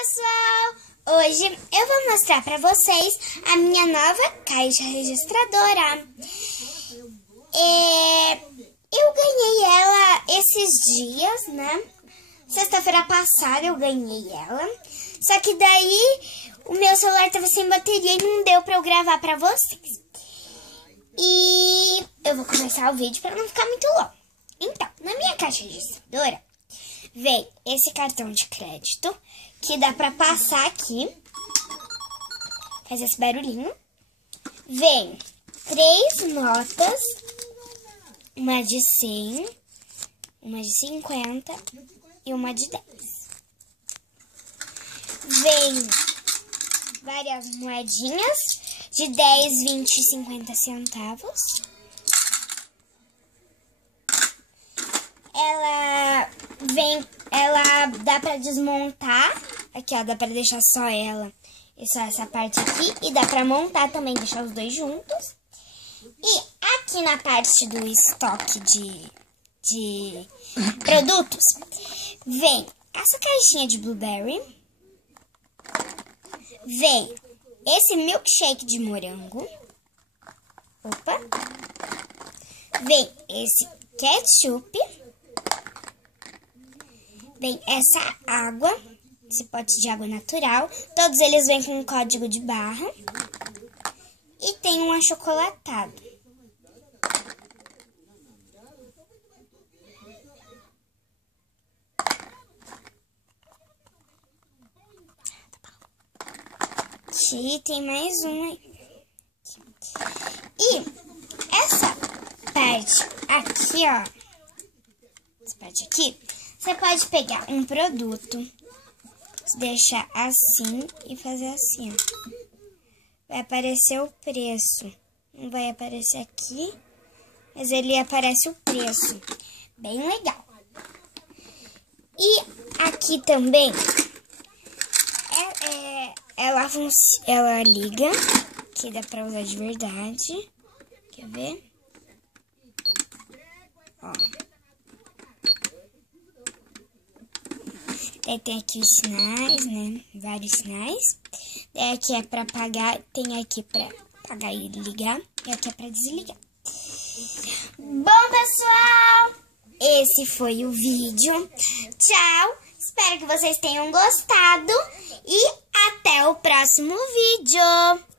pessoal! Hoje eu vou mostrar pra vocês a minha nova caixa registradora. Eu ganhei ela esses dias, né? Sexta-feira passada eu ganhei ela. Só que daí o meu celular tava sem bateria e não deu pra eu gravar pra vocês. E eu vou começar o vídeo pra não ficar muito longo. Então, na minha caixa registradora vem esse cartão de crédito, que dá pra passar aqui. Faz esse barulhinho. Vem 3 notas. Uma de 100, uma de 50 e uma de 10. Vem várias moedinhas de 10, 20 e 50 centavos. Ela dá pra desmontar. Aqui, ó, dá pra deixar só ela e só essa parte aqui. E dá pra montar também, deixar os dois juntos. E aqui na parte do estoque de produtos, vem essa caixinha de blueberry. Vem esse milkshake de morango. Opa! Vem esse ketchup. Vem essa água, esse pote de água natural. Todos eles vêm com um código de barra. E tem um achocolatado. Aqui tem mais um aí. E essa parte aqui, ó. Essa parte aqui, você pode pegar um produto, deixar assim e fazer assim, ó. Vai aparecer o preço. Não vai aparecer aqui, mas ele aparece o preço. Bem legal. E aqui também, ela liga, que dá pra usar de verdade. Quer ver? Ó. Daí tem aqui os sinais, né? Vários sinais. Daí aqui é pra apagar, tem aqui pra apagar e ligar. E aqui é pra desligar. Bom, pessoal, esse foi o vídeo. Tchau, espero que vocês tenham gostado. E até o próximo vídeo.